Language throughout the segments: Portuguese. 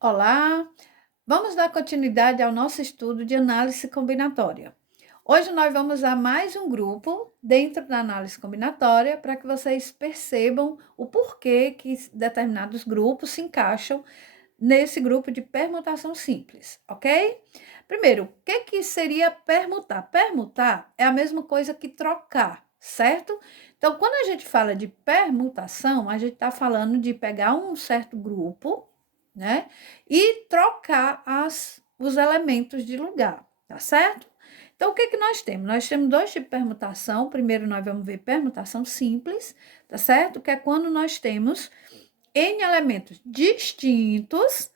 Olá, vamos dar continuidade ao nosso estudo de análise combinatória. Hoje nós vamos a mais um grupo dentro da análise combinatória para que vocês percebam o porquê que determinados grupos se encaixam nesse grupo de permutação simples, ok? Primeiro, o que seria permutar? Permutar é a mesma coisa que trocar, certo? Então, quando a gente fala de permutação, a gente está falando de pegar um certo grupo, né? E trocar os elementos de lugar, tá certo? Então, o que nós temos? Nós temos dois tipos de permutação. Primeiro, nós vamos ver permutação simples, tá certo? Que é quando nós temos N elementos distintos,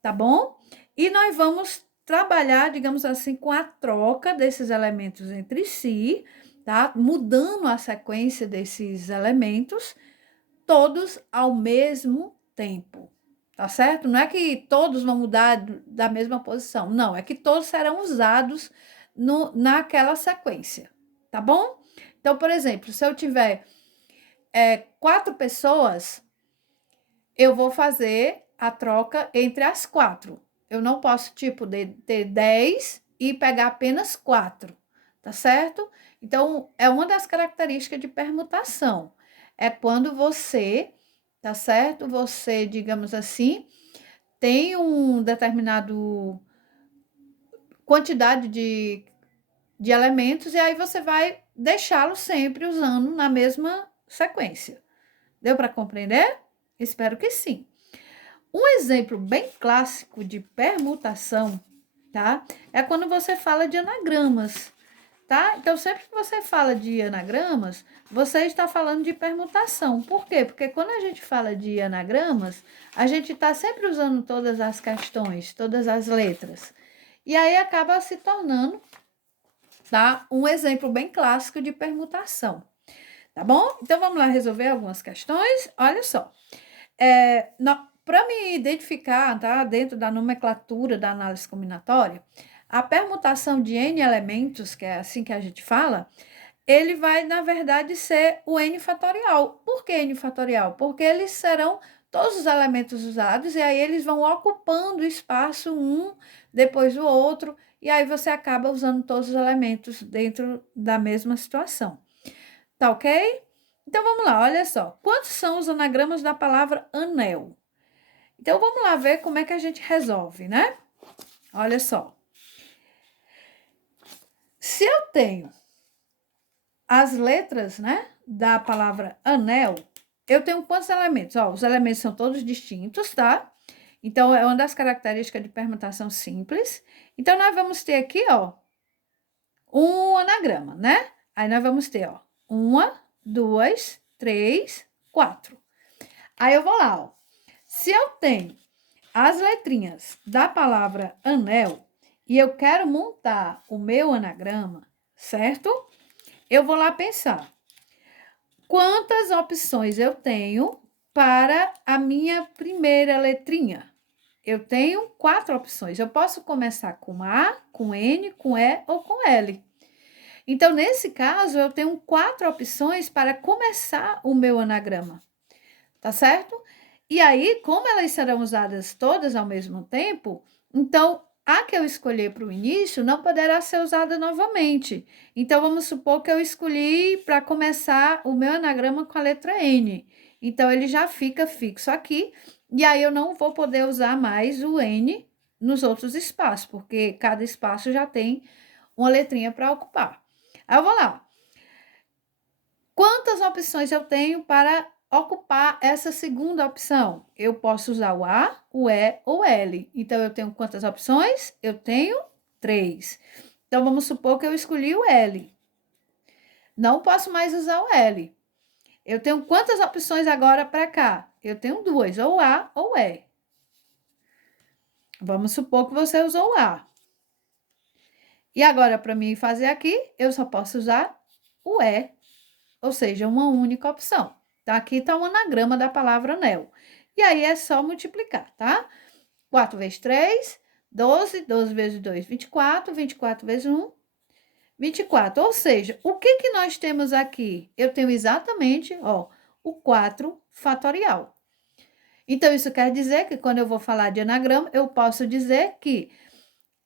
tá bom? E nós vamos trabalhar, digamos assim, com a troca desses elementos entre si, tá? Mudando a sequência desses elementos, todos ao mesmo tempo, tá certo? Não é que todos vão mudar da mesma posição, não, é que todos serão usados naquela sequência, tá bom? Então, por exemplo, se eu tiver 4 pessoas, eu vou fazer a troca entre as 4. Eu não posso, tipo, ter 10 e pegar apenas 4, tá certo? Então, é uma das características de permutação. É quando você, tá certo? Você, digamos assim, tem um determinado quantidade de elementos e aí você vai deixá-lo sempre usando na mesma sequência. Deu para compreender? Espero que sim. Um exemplo bem clássico de permutação, tá? É quando você fala de anagramas, tá? Então, sempre que você fala de anagramas, você está falando de permutação. Por quê? Porque quando a gente fala de anagramas, a gente está sempre usando todas as questões, todas as letras. E aí acaba se tornando, tá? Um exemplo bem clássico de permutação, tá bom? Então, vamos lá resolver algumas questões. Olha só. Para me identificar, tá, dentro da nomenclatura da análise combinatória, a permutação de N elementos, que é assim que a gente fala, ele vai, na verdade, ser o N fatorial. Por que N fatorial? Porque eles serão todos os elementos usados e aí eles vão ocupando espaço um depois do outro, e aí você acaba usando todos os elementos dentro da mesma situação. Tá ok? Então vamos lá, olha só. Quantos são os anagramas da palavra anel? Então, vamos lá ver como é que a gente resolve, né? Olha só. Se eu tenho as letras, né, da palavra anel, eu tenho quantos elementos? Ó, os elementos são todos distintos, tá? Então, é uma das características de permutação simples. Então, nós vamos ter aqui, ó, um anagrama, né? Aí, nós vamos ter, ó, 1, 2, 3, 4. Aí, eu vou lá, ó. Se eu tenho as letrinhas da palavra anel e eu quero montar o meu anagrama, certo? Eu vou lá pensar quantas opções eu tenho para a minha primeira letrinha. Eu tenho 4 opções. Eu posso começar com A, com N, com E ou com L. Então, nesse caso, eu tenho 4 opções para começar o meu anagrama, tá certo? E aí, como elas serão usadas todas ao mesmo tempo, então a que eu escolher para o início não poderá ser usada novamente. Então, vamos supor que eu escolhi para começar o meu anagrama com a letra N. Então, ele já fica fixo aqui, e aí eu não vou poder usar mais o N nos outros espaços, porque cada espaço já tem uma letrinha para ocupar. Aí eu vou lá. Quantas opções eu tenho para ocupar essa segunda opção? Eu posso usar o A, o E ou o L. Então, eu tenho quantas opções? Eu tenho 3. Então, vamos supor que eu escolhi o L. Não posso mais usar o L. Eu tenho quantas opções agora para cá? Eu tenho 2, ou A ou E. Vamos supor que você usou o A. E agora, para mim fazer aqui, eu só posso usar o E, ou seja, uma única opção. Então, aqui está o anagrama da palavra anel. E aí é só multiplicar, tá? 4 vezes 3, 12, 12 vezes 2, 24, 24 vezes 1, 24. Ou seja, o que nós temos aqui? Eu tenho exatamente, ó, o 4 fatorial. Então, isso quer dizer que quando eu vou falar de anagrama, eu posso dizer que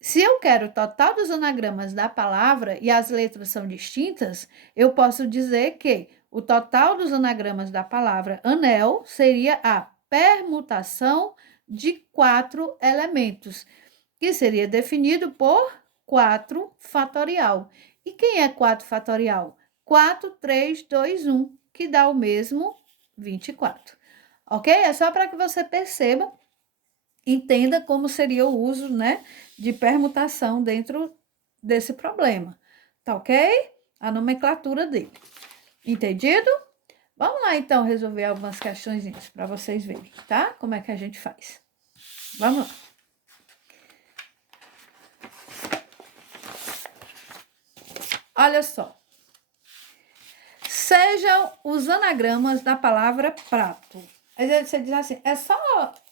se eu quero o total dos anagramas da palavra e as letras são distintas, eu posso dizer que o total dos anagramas da palavra anel seria a permutação de 4 elementos, que seria definido por 4 fatorial. E quem é 4 fatorial? 4, 3, 2, 1, que dá o mesmo 24. Ok? É só para que você perceba, entenda como seria o uso, né, de permutação dentro desse problema. Tá ok? A nomenclatura dele. Entendido? Vamos lá, então, resolver algumas questõezinhas para vocês verem, tá? Como é que a gente faz. Vamos lá. Olha só. Sejam os anagramas da palavra prato. Aí você diz assim, é só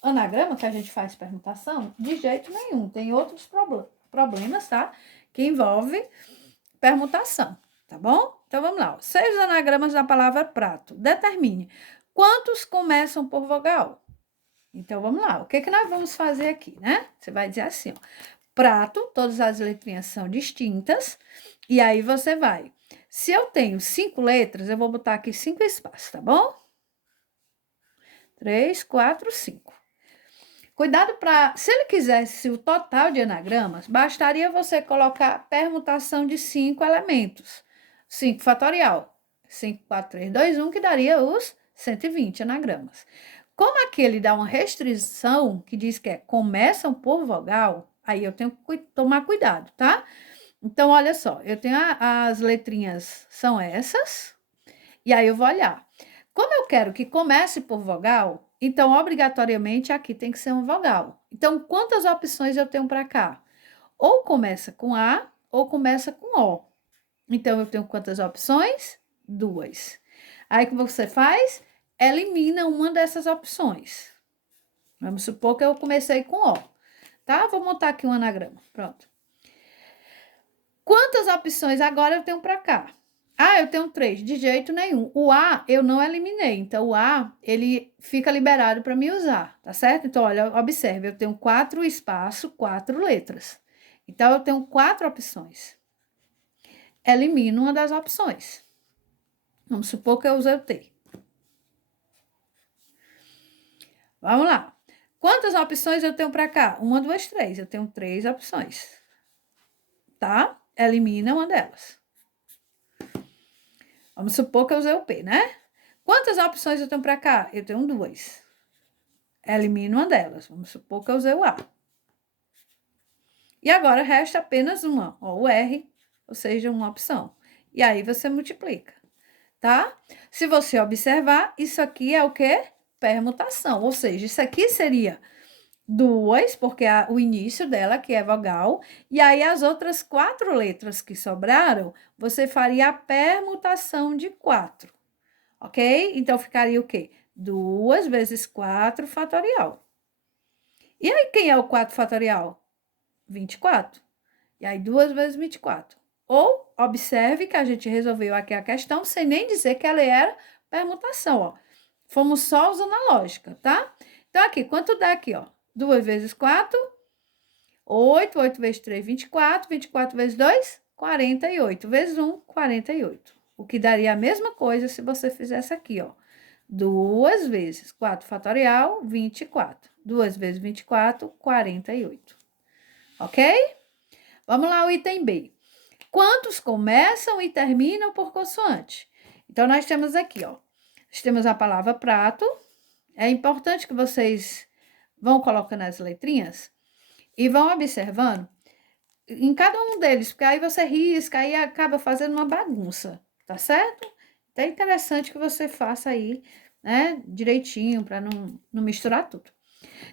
anagrama que a gente faz permutação? De jeito nenhum. Tem outros problemas, tá? Que envolvem permutação, tá bom? Então, vamos lá. Sejam os anagramas da palavra prato. Determine quantos começam por vogal. Então, vamos lá. O que nós vamos fazer aqui, né? Você vai dizer assim, ó. Prato, todas as letrinhas são distintas. E aí, você vai. Se eu tenho 5 letras, eu vou botar aqui 5 espaços, tá bom? 3, 4, 5. Cuidado para... Se ele quisesse o total de anagramas, bastaria você colocar permutação de 5 elementos. 5 fatorial. 5, 4, 3, 2, 1, que daria os 120 anagramas. Como aqui ele dá uma restrição, que diz que começam por vogal, aí eu tenho que tomar cuidado, tá? Então, olha só, eu tenho as letrinhas, são essas, e aí eu vou olhar. Como eu quero que comece por vogal, então, obrigatoriamente, aqui tem que ser uma vogal. Então, quantas opções eu tenho para cá? Ou começa com A, ou começa com O. Então, eu tenho quantas opções? 2. Aí, o que você faz? Elimina uma dessas opções. Vamos supor que eu comecei com O, tá? Vou montar aqui um anagrama, pronto. Quantas opções agora eu tenho para cá? Ah, eu tenho 3, de jeito nenhum. O A eu não eliminei, então o A ele fica liberado para me usar, tá certo? Então, olha, observe, eu tenho 4 espaços, 4 letras. Então, eu tenho 4 opções. Elimino uma das opções. Vamos supor que eu usei o T. Vamos lá. Quantas opções eu tenho para cá? 1, 2, 3. Eu tenho 3 opções. Tá? Elimina uma delas. Vamos supor que eu usei o P, né? Quantas opções eu tenho para cá? Eu tenho 2. Elimino uma delas. Vamos supor que eu usei o A. E agora resta apenas uma, ó, o R, ou seja, uma opção. E aí você multiplica, tá? Se você observar, isso aqui é o quê? Permutação, ou seja, isso aqui seria 2, porque o início dela, que é vogal, e aí as outras 4 letras que sobraram, você faria a permutação de 4, ok? Então, ficaria o quê? 2 vezes 4 fatorial. E aí, quem é o 4 fatorial? 24. E aí, 2 vezes 24. Ou, observe que a gente resolveu aqui a questão sem nem dizer que ela era permutação, ó. Fomos só usando a lógica, tá? Então, aqui, quanto dá aqui, ó? 2 vezes 4, 8. 8 vezes 3, 24. 24 vezes 2, 48. Vezes 1, 48. O que daria a mesma coisa se você fizesse aqui, ó. 2 vezes 4 fatorial, 24. 2 vezes 24, 48. Ok? Vamos lá, o item B. Quantos começam e terminam por consoante? Então, nós temos aqui, ó. Nós temos a palavra prato. É importante que vocês vão colocando as letrinhas e vão observando em cada um deles, porque aí você risca, aí acaba fazendo uma bagunça, tá certo? Então, é interessante que você faça aí, né, direitinho, para não misturar tudo.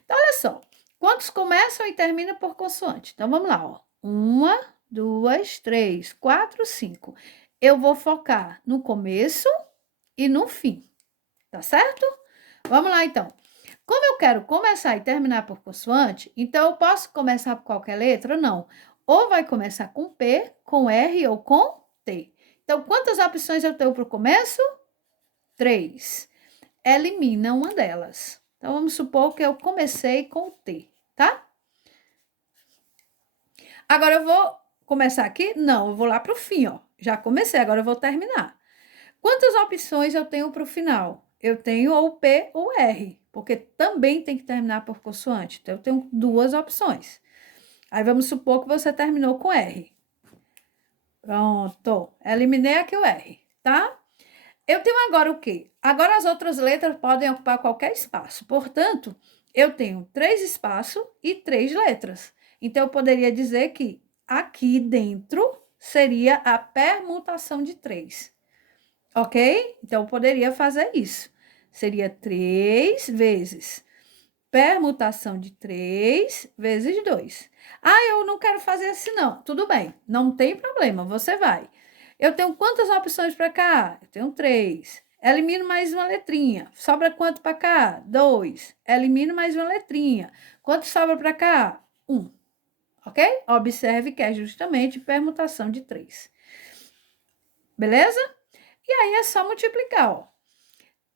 Então, olha só. Quantos começam e terminam por consoante? Então, vamos lá, ó. 1, 2, 3, 4, 5. Eu vou focar no começo e no fim, tá certo? Vamos lá, então. Como eu quero começar e terminar por consoante, então eu posso começar por qualquer letra? Não. Ou vai começar com P, com R ou com T. Então, quantas opções eu tenho para o começo? 3. Elimina uma delas. Então, vamos supor que eu comecei com o T, tá? Agora, eu vou começar aqui? Não, eu vou lá para o fim, ó. Já comecei, agora eu vou terminar. Quantas opções eu tenho para o final? Eu tenho ou P ou R, porque também tem que terminar por consoante. Então, eu tenho 2 opções. Aí, vamos supor que você terminou com R. Pronto. Eliminei aqui o R, tá? Eu tenho agora o quê? Agora as outras letras podem ocupar qualquer espaço. Portanto, eu tenho 3 espaços e 3 letras. Então, eu poderia dizer que aqui dentro seria a permutação de 3. Ok? Então, eu poderia fazer isso. Seria 3 vezes permutação de 3 vezes 2. Ah, eu não quero fazer assim, não. Tudo bem, não tem problema, você vai. Eu tenho quantas opções para cá? Eu tenho 3. Elimino mais uma letrinha. Sobra quanto para cá? 2. Elimino mais uma letrinha. Quanto sobra para cá? 1. Ok? Observe que é justamente permutação de 3. Beleza? E aí é só multiplicar, ó.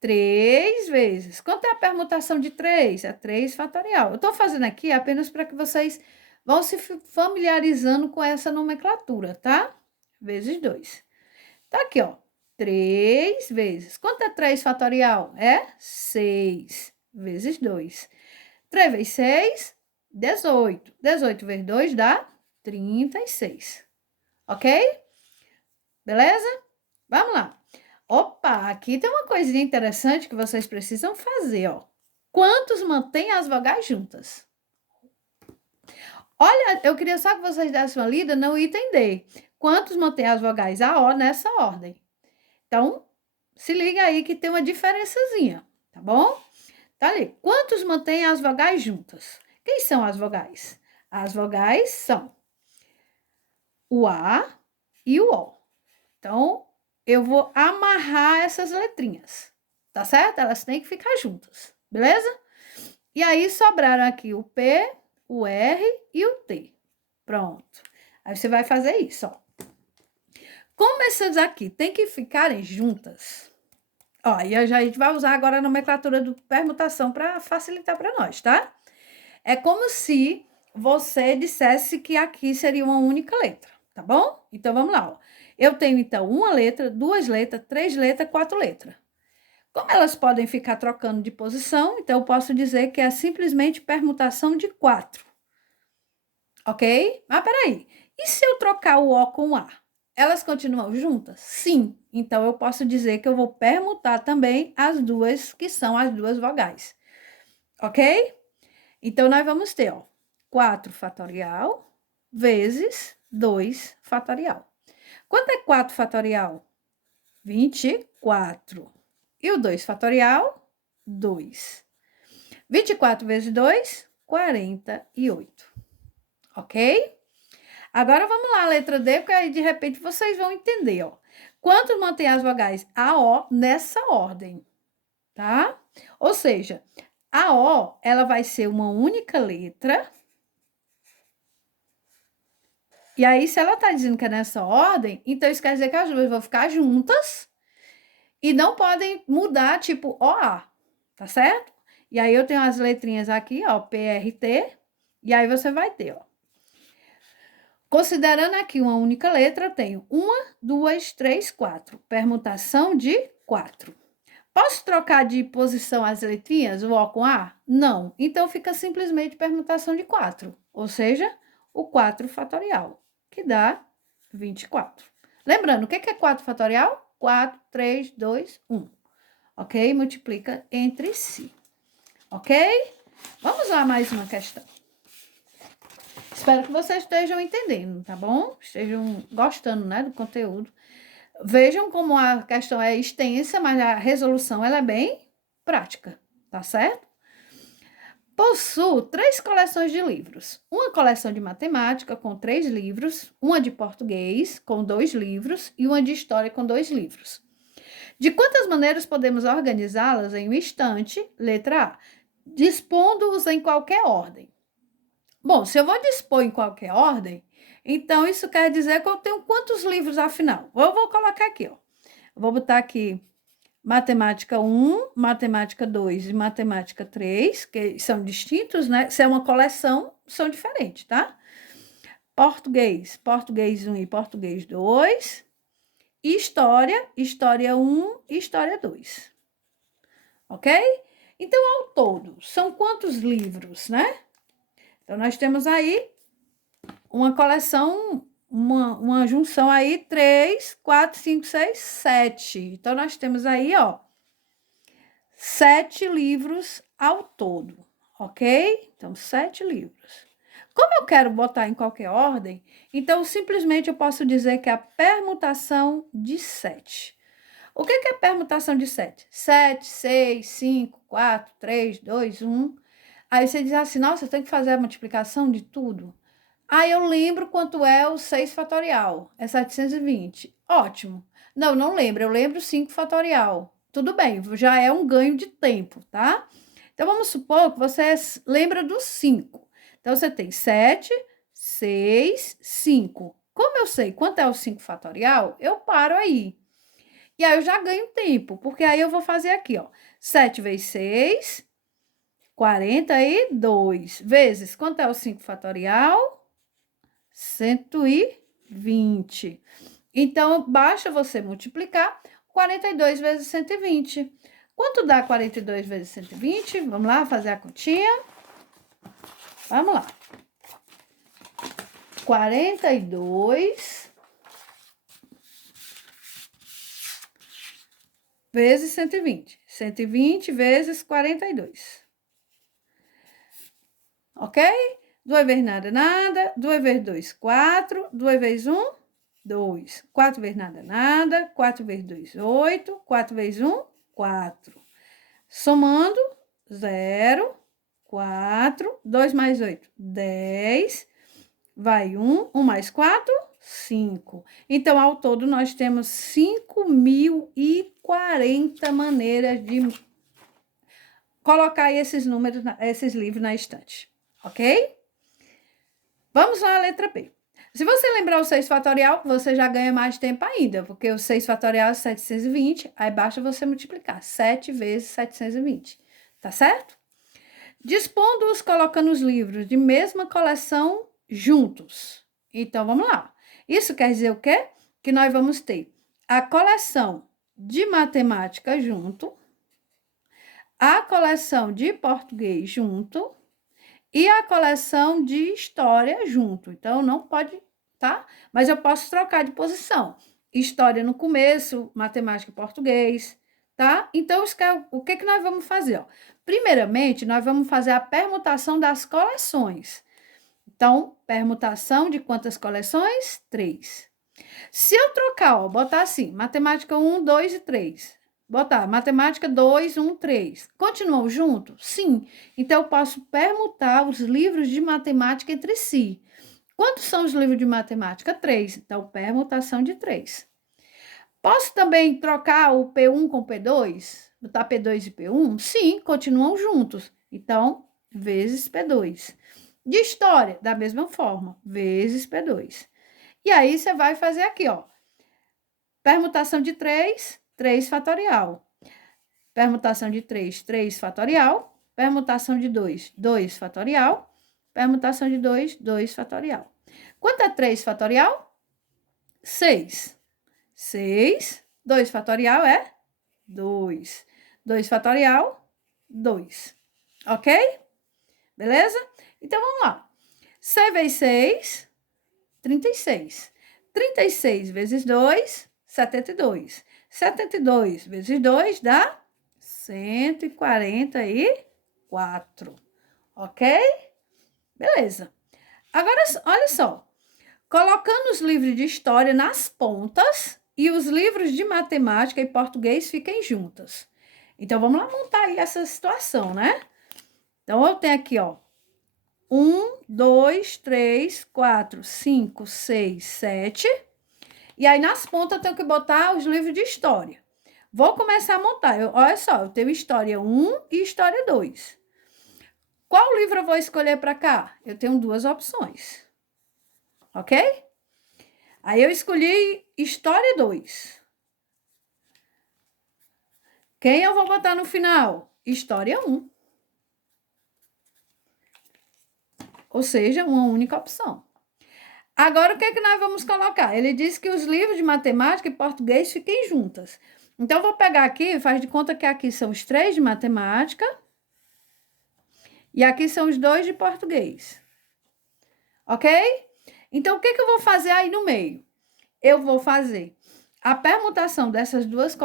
3 vezes. Quanto é a permutação de 3? É 3 fatorial. Eu estou fazendo aqui apenas para que vocês vão se familiarizando com essa nomenclatura, tá? Vezes 2. Tá aqui, ó. 3 vezes. Quanto é 3 fatorial? É 6 vezes 2. 3 vezes 6, 18. 18 vezes 2 dá 36. Ok? Beleza? Vamos lá. Opa, aqui tem uma coisinha interessante que vocês precisam fazer, ó. Quantos mantêm as vogais juntas? Olha, eu queria só que vocês dessem uma lida no item D. Quantos mantêm as vogais AO nessa ordem? Então, se liga aí que tem uma diferençazinha, tá bom? Tá ali. Quantos mantêm as vogais juntas? Quem são as vogais? As vogais são o A e o O. Então, eu vou amarrar essas letrinhas, tá certo? Elas têm que ficar juntas, beleza? E aí, sobraram aqui o P, o R e o T. Pronto. Aí, você vai fazer isso, ó. Como essas aqui têm que ficarem juntas, ó, e a gente vai usar agora a nomenclatura do permutação para facilitar para nós, tá? É como se você dissesse que aqui seria uma única letra, tá bom? Então, vamos lá, ó. Eu tenho, então, uma letra, 2 letras, 3 letras, 4 letras. Como elas podem ficar trocando de posição, então eu posso dizer que é simplesmente permutação de 4. Ok? Mas peraí, e se eu trocar o O com o A? Elas continuam juntas? Sim. Então, eu posso dizer que eu vou permutar também as duas, que são as 2 vogais. Ok? Então, nós vamos ter, ó, 4 fatorial vezes 2 fatorial. Quanto é 4 fatorial? 24. E o 2 fatorial? 2. 24 vezes 2, 48. Ok? Agora, vamos lá, a letra D, porque aí, de repente, vocês vão entender, ó. Quantos mantém as vogais AO nessa ordem, tá? Ou seja, a O, ela vai ser uma única letra. E aí, se ela tá dizendo que é nessa ordem, então isso quer dizer que as duas vão ficar juntas e não podem mudar, tipo, OA, tá certo? E aí, eu tenho as letrinhas aqui, ó, PRT, e aí você vai ter, ó. Considerando aqui uma única letra, eu tenho 1, 2, 3, 4. Permutação de 4. Posso trocar de posição as letrinhas, o O com A? Não. Então, fica simplesmente permutação de 4. Ou seja, o 4 fatorial, que dá 24. Lembrando, o que é 4 fatorial? 4, 3, 2, 1. Ok? Multiplica entre si. Ok? Vamos lá mais uma questão. Espero que vocês estejam entendendo, tá bom? Estejam gostando, né, do conteúdo. Vejam como a questão é extensa, mas a resolução ela é bem prática, tá certo? Possuo 3 coleções de livros. Uma coleção de matemática com 3 livros, uma de português com 2 livros e uma de história com 2 livros. De quantas maneiras podemos organizá-las em um estante? Letra A. Dispondo-os em qualquer ordem. Bom, se eu vou dispor em qualquer ordem, então isso quer dizer que eu tenho quantos livros afinal? Eu vou colocar aqui, ó. Eu vou botar aqui Matemática 1, Matemática 2 e Matemática 3, que são distintos, né? Se é uma coleção, são diferentes, tá? Português, Português 1 e Português 2. História, História 1 e História 2. Ok? Então, ao todo, são quantos livros, né? Então, nós temos aí uma coleção, uma junção aí, 3, 4, 5, 6, 7. Então, nós temos aí, ó, 7 livros ao todo, ok? Então, 7 livros. Como eu quero botar em qualquer ordem, então, simplesmente eu posso dizer que é a permutação de 7. O que é permutação de 7? 7, 6, 5, 4, 3, 2, 1. Aí você diz assim, nossa, eu tenho que fazer a multiplicação de tudo. Aí eu lembro quanto é o 6 fatorial. É 720. Ótimo. Não, não lembro. Eu lembro 5 fatorial. Tudo bem, já é um ganho de tempo, tá? Então, vamos supor que você lembra dos 5. Então, você tem 7, 6, 5. Como eu sei quanto é o 5 fatorial, eu paro aí. E aí eu já ganho tempo, porque aí eu vou fazer aqui, ó. 7 vezes 6, 42. Vezes, quanto é o 5 fatorial? 120. Então, basta você multiplicar 42 vezes 120. Quanto dá 42 vezes 120? Vamos lá fazer a continha. Vamos lá. 42 vezes 120. 120 vezes 42. Ok? 2 vezes nada, nada. 2 vezes 2, 4. 2 vezes 1, 2. 4 vezes nada, nada. 4 vezes 2, 8. 4 vezes 1, 4. Somando, 0, 4. 2 mais 8, 10. Vai 1. 1 mais 4, 5. Então, ao todo, nós temos 5.040 maneiras de colocar esses números, esses livros na estante. Ok? Vamos lá, a letra B. Se você lembrar o 6 fatorial, você já ganha mais tempo ainda, porque o 6 fatorial é 720, aí basta você multiplicar 7 vezes 720, tá certo? Dispondo-os colocando os livros de mesma coleção juntos. Então, vamos lá. Isso quer dizer o quê? Que nós vamos ter a coleção de matemática junto, a coleção de português junto, e a coleção de história junto. Então, não pode, tá? Mas eu posso trocar de posição. História no começo, matemática e português, tá? Então, o que nós vamos fazer? Ó? Primeiramente, nós vamos fazer a permutação das coleções. Então, permutação de quantas coleções? 3. Se eu trocar, ó, botar assim, matemática 1, 2 e 3. Botar matemática 2, 1, 3. Continuam junto? Sim. Então, eu posso permutar os livros de matemática entre si. Quantos são os livros de matemática? 3. Então, permutação de 3. Posso também trocar o P1 com o P2? Botar P2 e P1? Sim, continuam juntos. Então, vezes P2. De história, da mesma forma, vezes P2. E aí, você vai fazer aqui, ó. Permutação de 3, 3 fatorial. Permutação de 3, 3 fatorial. Permutação de 2, 2 fatorial. Permutação de 2, 2 fatorial. Quanto é 3 fatorial? 6. 6. 2 fatorial é 2. 2 fatorial, 2. Ok? Beleza? Então, vamos lá. C vezes 6, 36. 36 vezes 2, 72. 72 vezes 2 dá 144. Ok? Beleza. Agora, olha só. Colocando os livros de história nas pontas e os livros de matemática e português fiquem juntos. Então, vamos lá montar aí essa situação, né? Então, eu tenho aqui, ó. 1, 2, 3, 4, 5, 6, 7. E aí, nas pontas, eu tenho que botar os livros de história. Vou começar a montar. Olha só, eu tenho História 1 e História 2. Qual livro eu vou escolher para cá? Eu tenho 2 opções. Ok? Aí, eu escolhi História 2. Quem eu vou botar no final? História 1. Ou seja, uma única opção. Agora, o que é que nós vamos colocar? Ele disse que os livros de matemática e português fiquem juntas. Então, eu vou pegar aqui, faz de conta que aqui são os 3 de matemática e aqui são os 2 de português. Ok? Então, o que é que eu vou fazer aí no meio? Eu vou fazer a permutação dessas duas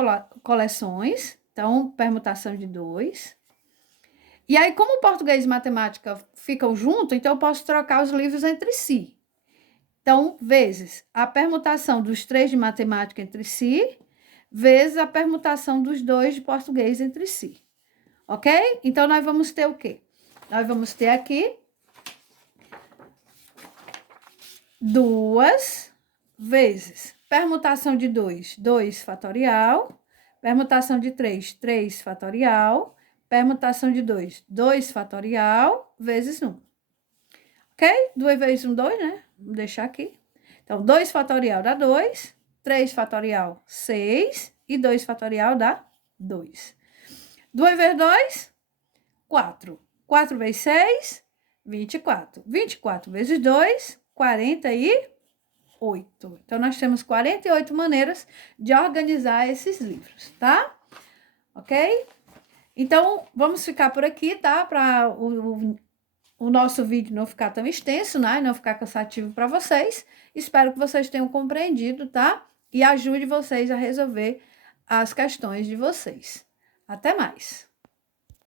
coleções. Então, permutação de 2. E aí, como português e matemática ficam juntos, então eu posso trocar os livros entre si. Então, vezes a permutação dos 3 de matemática entre si, vezes a permutação dos 2 de português entre si. Ok? Então, nós vamos ter o quê? Nós vamos ter aqui 2 vezes permutação de 2, 2 fatorial, permutação de 3, 3 fatorial, permutação de 2, 2 fatorial, vezes 1. Ok? 2 vezes 1, 2, né? Vou deixar aqui. Então, 2 fatorial dá 2, 3 fatorial, 6, e 2 fatorial dá 2. 2 vezes 2, 4. 4 vezes 6, 24. 24 vezes 2, 48. Então, nós temos 48 maneiras de organizar esses livros, tá? Ok? Então, vamos ficar por aqui, tá? Para o nosso vídeo não ficar tão extenso, né? Não ficar cansativo para vocês. Espero que vocês tenham compreendido, tá? E ajude vocês a resolver as questões de vocês. Até mais!